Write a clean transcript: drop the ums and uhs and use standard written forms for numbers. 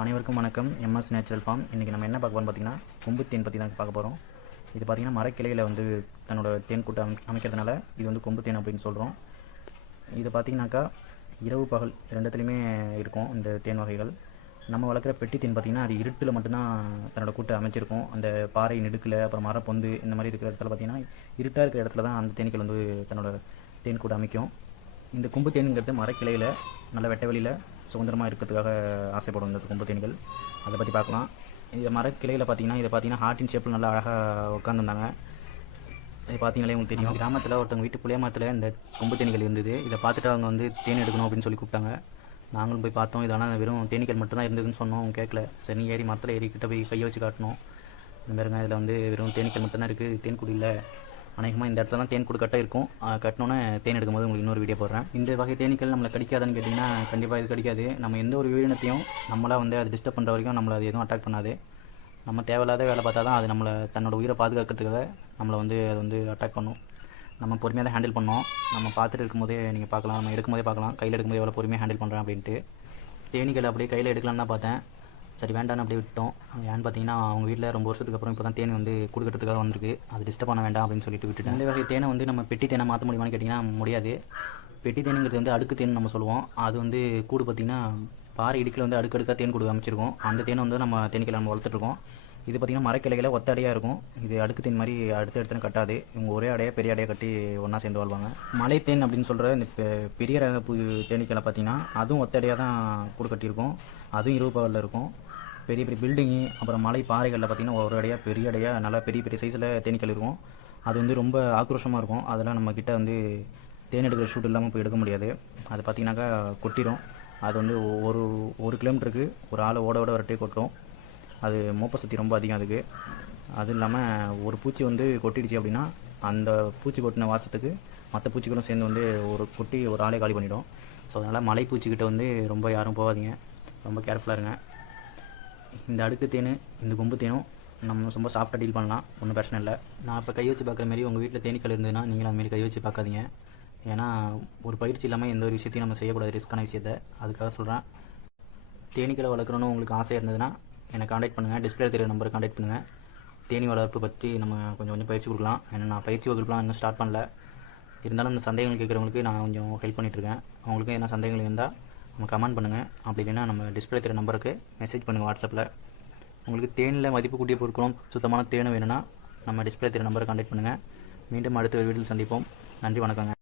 அனைவருக்கும் வணக்கம். MS natural farm. இன்றைக்கி நம்ம என்ன பார்க்க போகிறோம் பார்த்தீங்கன்னா, கொம்பு தேன் பற்றி தான் பார்க்க போகிறோம். இது பார்த்திங்கன்னா மரக்கிளையில் வந்து தன்னோட தேன் கூட்டை அமைக்கிறதுனால இது வந்து கொம்பு தேன் அப்படின்னு சொல்கிறோம். இது பார்த்திங்கனாக்கா இரவு பகல் ரெண்டுத்துலேயுமே இருக்கும் இந்த தேன் வகைகள். நம்ம வளர்க்குற பெட்டி தேன் பார்த்திங்கன்னா அது இருட்டில் மட்டும்தான் தன்னோட கூட்டை அமைச்சிருக்கும். அந்த பாறை நெடுக்கில் அப்புறம் மரப்பொந்து இந்த மாதிரி இருக்கிற இடத்துல பார்த்திங்கன்னா இருட்டாக இருக்கிற இடத்துல தான் அந்த தேனீக்கள் வந்து தன்னோட தேன் கூட்டை அமைக்கும். இந்த கொம்பு தேனுங்கிறது மரக்கிளையில் நல்ல வெட்ட வெளியில் சுதந்திரமாக இருக்கிறதுக்காக ஆசைப்படும் இந்த கொம்பு தேனீகள். அதை பற்றி பார்க்கலாம். இந்த மரக்கிளையில் பார்த்தீங்கன்னா ஹார்ட்டின் ஷேப்பில் நல்லா அழகாக உட்காந்துருந்தாங்க. இது பார்த்தீங்களே உங்களுக்கு தெரியும். கிராமத்தில் ஒருத்தவங்க வீட்டு புளிய மரத்தில் இந்த கொம்பு தேனீகள் இருந்தது. இதை பார்த்துட்டு அவங்க வந்து தேன் எடுக்கணும் அப்படின்னு சொல்லி கூப்பிட்டாங்க. நாங்களும் போய் பார்த்தோம். இது ஆனால் வெறும் தேனீக்கள் மட்டும்தான் இருந்ததுன்னு சொன்னோம். அவங்க கேட்கல. சரி ஏறி மரத்தில் ஏறிக்கிட்ட போய் கையை வச்சு காட்டணும். இந்த மாதிரிங்க இதில் வந்து வெறும் தேனீக்கள் மட்டும்தான் இருக்குது, தேன் கூடு இல்லை. அநேகமாக இந்த இடத்துல தான் தேன் கூடு கட்ட இருக்கும். கட்டினோன்னே தேன் எடுக்கும்போது உங்களுக்கு இன்னொரு வீடியோ போடுறேன். இந்த வகை தேனீக்கள் நம்மளை கடிக்காதான்னு கேட்டிங்கன்னா கண்டிப்பாக இது கடிக்காது. நம்ம எந்த ஒரு உயிரினத்தையும் நம்மளாக வந்து அது டிஸ்டர்ப் பண்ணுற வரைக்கும் நம்மளை அது எதுவும் அட்டாக் பண்ணாது. நம்ம தேவையில்லாத வேலை பார்த்தா தான் அது நம்மளை தன்னோட உயிரை பாதுகாக்கிறதுக்காக நம்மளை வந்து அது வந்து அட்டாக் பண்ணும். நம்ம பொறுமையாக தான் ஹேண்டில் பண்ணோம். நம்ம பார்த்துட்டு இருக்கும்போதே நீங்கள் பார்க்கலாம், நம்ம எடுக்கும்போதே பார்க்கலாம் கையில் எடுக்கும்போது எவ்வளோ பொறுமையாக ஹேண்டில் பண்ணுறேன் அப்படின்ட்டு. தேனீக்கள் அப்படியே கையில் எடுக்கலான்னு தான் பார்த்தேன். சரி வேண்டான்னு அப்படியே விட்டோம். ஏன்னு பார்த்தீங்கன்னா அவங்க வீட்டில் ரொம்ப வருஷத்துக்கு அப்புறம் இப்போ தான் தேன் வந்து கொடுக்கறதுக்காக வந்திருக்கு. அது டிஸ்டர்ப் பண்ண வேண்டாம் அப்படின்னு சொல்லிட்டு விட்டுட்டேன். இந்த வகை தேனை வந்து நம்ம பெட்டி தேனை மாற்ற முடியுமான்னு கேட்டிங்கன்னா முடியாது. பெட்டி தேனுங்கிறது வந்து அடுக்கு தேன் நம்ம சொல்லுவோம். அது வந்து கூடு பார்த்திங்கன்னா பாறை இடுக்கில் வந்து அடுக்கடுக்காக தேன் கூடு அமைச்சிருக்கோம். அந்த தேனை வந்து நம்ம தேனீக்களை நம்ம வளர்த்துட்ருக்கோம். இது பார்த்திங்கன்னா மரக்கிளைகளை ஒத்த அடையாக இருக்கும். இது அடுக்கு தேன் மாதிரி அடுத்து கட்டாது. இவங்க ஒரே அடையாக பெரிய அடையாக கட்டி ஒன்றா சேர்ந்து வாழ்வாங்க. மலை தேன் அப்படின்னு சொல்கிற இந்த பெரிய ரக தேனீக்களை பார்த்திங்கன்னா அதுவும் ஒத்த அடையாக தான் கூடு கட்டியிருக்கும். அதுவும் இரவு பகலில் இருக்கும். பெரிய பெரிய பில்டிங்கு அப்புறம் மலை பாறைகளில் பார்த்திங்கன்னா ஒரு அடையாக பெரிய அடையாக நல்லா பெரிய பெரிய சைஸில் தேனீக்கள் இருக்கும். அது வந்து ரொம்ப ஆக்ரோஷமாக இருக்கும். அதெல்லாம் நம்மக்கிட்ட வந்து தேன் எடுக்கிற ஷூட் இல்லாமல் போய் எடுக்க முடியாது. அது பார்த்திங்கனாக்கா கொட்டிடும். அது வந்து ஒரு கிலோமீட்டருக்கு ஒரு ஆளை ஓட வரட்டே கொட்டும். அது மோப்ப சக்தி ரொம்ப அதிகம் அதுக்கு. அதுவும் இல்லாமல் ஒரு பூச்சி வந்து கொட்டிடுச்சு அப்படின்னா அந்த பூச்சி கொட்டின வாசத்துக்கு மற்ற பூச்சிகளும் சேர்ந்து வந்து கொட்டி ஒரு ஆளே காலி பண்ணிவிடும். ஸோ அதனால் மலை பூச்சிக்கிட்ட வந்து ரொம்ப யாரும் போகாதீங்க, ரொம்ப கேர்ஃபுல்லாக இருங்க. இந்த அடுக்கு தேன் இந்த கொம்பு தேனும் நம்ம ரொம்ப சாஃப்டாக டீல் பண்ணலாம், ஒன்றும் பிரச்சனை இல்லை. நான் இப்போ கை வச்சு பார்க்குற மாரி உங்கள் வீட்டில் தேனீக்கள் இருந்ததுன்னா நீங்களும் அதுமாரி கை வச்சு பார்க்காதீங்க. ஏன்னா ஒரு பயிற்சி இல்லாமல் எந்த ஒரு விஷயத்தையும் நம்ம செய்யக்கூடாது, ரிஸ்க்கான விஷயத்தை. அதுக்காக சொல்கிறேன். தேனீக்களை வளர்க்கணுன்னு உங்களுக்கு ஆசை இருந்ததுன்னா என்னை காண்டாக்ட் பண்ணுங்கள். டிஸ்பிளே தெரிய நம்பரை காண்டாக்ட் பண்ணுங்கள். தேனீ வளர்ப்பு பற்றி நம்ம கொஞ்சம் பயிற்சி கொடுக்கலாம். ஏன்னா நான் பயிற்சி வகுப்புலாம் இன்னும் ஸ்டார்ட் பண்ணல. இருந்தாலும் இந்த சந்தேகங்கள் கேட்குறவங்களுக்கு நான் கொஞ்சம் ஹெல்ப் பண்ணிகிட்ருக்கேன். அவங்களுக்கு என்ன சந்தேகங்கள் இருந்தால் நம்ம கமெண்ட் பண்ணுங்கள். அப்படி இல்லைன்னா நம்ம டிஸ்பிளே தெரிய நம்பருக்கு மெசேஜ் பண்ணுங்கள் வாட்ஸ்அப்பில். உங்களுக்கு தேனில் மதிப்பு கூட்டிய பொருட்களும் சுத்தமான தேனும் வேணும்னா நம்ம டிஸ்பிளே தெரிய நம்பரை காண்டாக்ட் பண்ணுங்கள். மீண்டும் அடுத்த வீடியோவில் சந்திப்போம். நன்றி, வணக்கங்க.